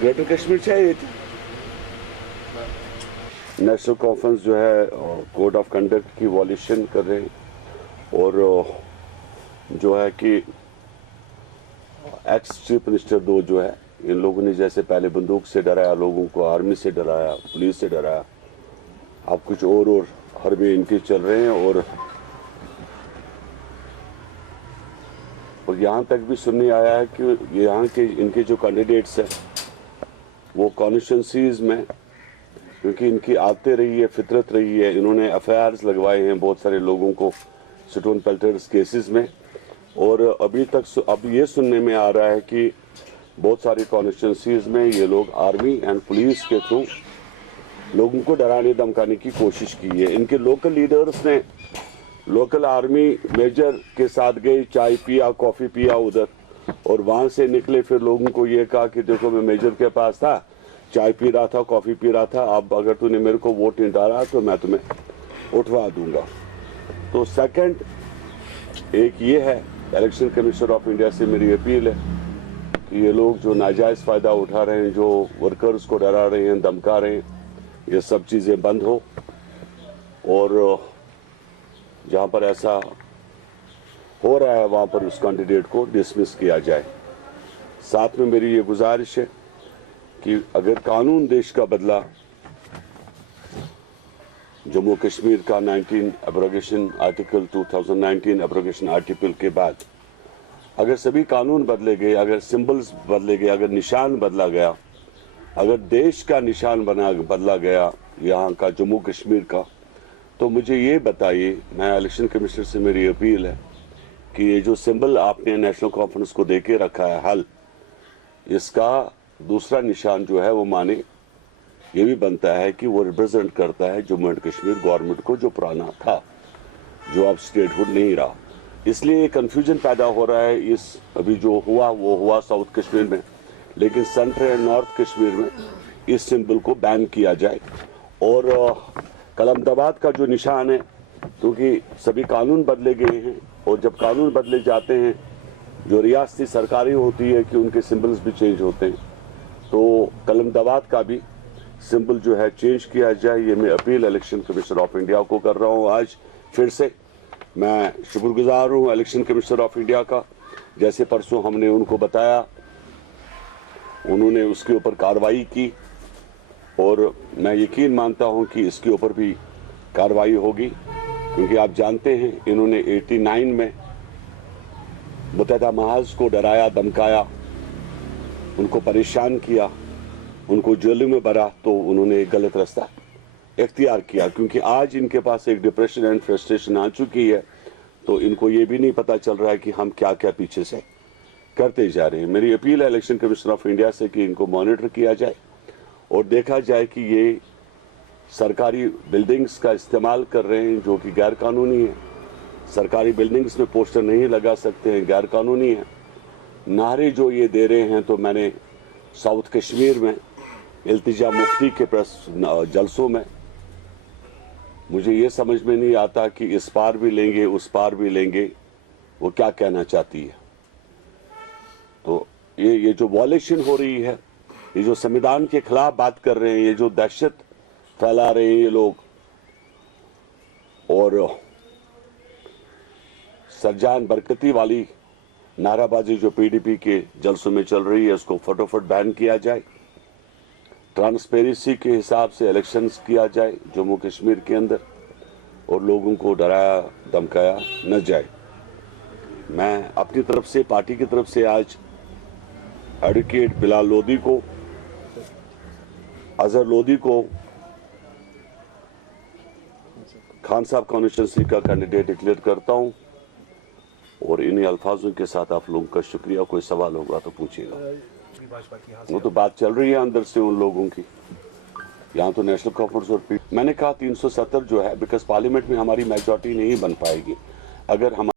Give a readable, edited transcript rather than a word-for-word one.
Greater Kashmir चाहिए थी। National conference जो है कोड ऑफ कंडक्ट की वॉल्यूशन कर रहे हैं और जो है कि एक्स चीफ मिनिस्टर दो जो है इन लोगों ने जैसे पहले बंदूक से डराया लोगों को, आर्मी से डराया, पुलिस से डराया, अब कुछ और हरबे इनके चल रहे हैं और यहाँ तक भी सुनने आया है कि यहाँ के इनके जो कैंडिडेट्स हैं वो कॉन्स्टिट्यूंसीज में, क्योंकि इनकी आदतें रही है, फितरत रही है, इन्होंने एफआईआर्स लगवाए हैं बहुत सारे लोगों को स्टोन पेल्टर्स केसेस में, और अभी तक अब ये सुनने में आ रहा है कि बहुत सारी कॉन्स्टिट्यूंसीज में ये लोग आर्मी एंड पुलिस के थ्रू लोगों को डराने धमकाने की कोशिश की है। इनके लोकल लीडर्स ने लोकल आर्मी मेजर के साथ गए, चाय पिया, कॉफ़ी पिया उधर, और वहाँ से निकले फिर लोगों को ये कहा कि देखो मैं मेजर के पास था, चाय पी रहा था, कॉफ़ी पी रहा था, अब अगर तूने मेरे को वोट नहीं डाला तो मैं तुम्हें उठवा दूंगा। तो सेकंड एक ये है, इलेक्शन कमीशन ऑफ इंडिया से मेरी अपील है कि ये लोग जो नाजायज़ फ़ायदा उठा रहे हैं, जो वर्कर्स को डरा रहे हैं, धमका रहे हैं, ये सब चीज़ें बंद हो और जहाँ पर ऐसा हो रहा है वहाँ पर उस कैंडिडेट को डिसमिस किया जाए। साथ में मेरी ये गुजारिश है कि अगर कानून देश का बदला, जम्मू कश्मीर का 19 एब्रोगेशन आर्टिकल 2019 एब्रोगेशन आर्टिकल के बाद अगर सभी कानून बदले गए, अगर सिंबल्स बदले गए, अगर निशान बदला गया, अगर देश का निशान बदला गया यहाँ का जम्मू कश्मीर का, तो मुझे ये बताइए, मैं इलेक्शन कमिश्नर से मेरी अपील है कि ये जो सिंबल आपने नेशनल कॉन्फ्रेंस को दे के रखा है हल, इसका दूसरा निशान जो है वो माने ये भी बनता है कि वो रिप्रेजेंट करता है जम्मू एंड कश्मीर गवर्नमेंट को जो पुराना था, जो अब स्टेटहुड नहीं रहा। इसलिए कंफ्यूजन पैदा हो रहा है। इस अभी जो हुआ वो हुआ साउथ कश्मीर में, लेकिन सेंट्रल एंड नॉर्थ कश्मीर में इस सिंबल को बैन किया जाए। और कलमदाबाद का जो निशान है, क्योंकि सभी कानून बदले गए हैं और जब कानून बदले जाते हैं जो रियासती सरकारें होती है कि उनके सिंबल्स भी चेंज होते हैं, तो कलमदाबाद का भी सिंबल जो है चेंज किया जाए। ये मैं appeal election commission of India को कर रहा हूँ। आज फिर से मैं शुक्रगुजार हूँ इलेक्शन कमीशन ऑफ इंडिया का। जैसे परसों हमने उनको बताया, उन्होंने उसके ऊपर कार्रवाई की और मैं यकीन मानता हूं कि इसके ऊपर भी कार्रवाई होगी, क्योंकि आप जानते हैं इन्होंने 89 में मुत्तहिदा महाज को डराया, धमकाया, उनको परेशान किया, उनको जेलों में भरा, तो उन्होंने एक गलत रास्ता इख्तियार किया। क्योंकि आज इनके पास एक डिप्रेशन एंड फ्रस्ट्रेशन आ चुकी है, तो इनको ये भी नहीं पता चल रहा है कि हम क्या क्या पीछे से करते जा रहे हैं। मेरी अपील है इलेक्शन कमीशन ऑफ इंडिया से कि इनको मॉनिटर किया जाए और देखा जाए कि ये सरकारी बिल्डिंग्स का इस्तेमाल कर रहे हैं जो कि गैर कानूनी है। सरकारी बिल्डिंग्स में पोस्टर नहीं लगा सकते हैं, गैर कानूनी है। नारे जो ये दे रहे हैं, तो मैंने साउथ कश्मीर में इल्तिजा मुफ्ती के प्रेस जलसों में, मुझे ये समझ में नहीं आता कि इस पार भी लेंगे उस पार भी लेंगे, वो क्या कहना चाहती है। तो ये जो वॉल्यूशन हो रही है, ये जो संविधान के खिलाफ बात कर रहे हैं, ये जो दहशत फैला रहे हैं ये लोग, और सरजान बरकती वाली नाराबाजी जो पीडीपी के जलसों में चल रही है, उसको फटाफट बैन किया जाए। ट्रांसपेरेंसी के हिसाब से इलेक्शंस किया जाए जम्मू कश्मीर के अंदर, और लोगों को डराया धमकाया न जाए। मैं अपनी तरफ से, पार्टी की तरफ से आज एडवोकेट बिलाल लोधी को, अजहर लोधी को खान साहब कॉन्स्टिट्यूंसी का कैंडिडेट डिक्लेयर करता हूं, और इन्हीं अल्फाजों के साथ आप लोगों का शुक्रिया। कोई सवाल होगा तो पूछिएगा। वो तो बात चल रही है अंदर से उन लोगों की, यहाँ तो नेशनल कॉन्फ्रेंस और मैंने कहा 370 जो है, बिकॉज पार्लियामेंट में हमारी मेजॉरिटी नहीं बन पाएगी अगर हम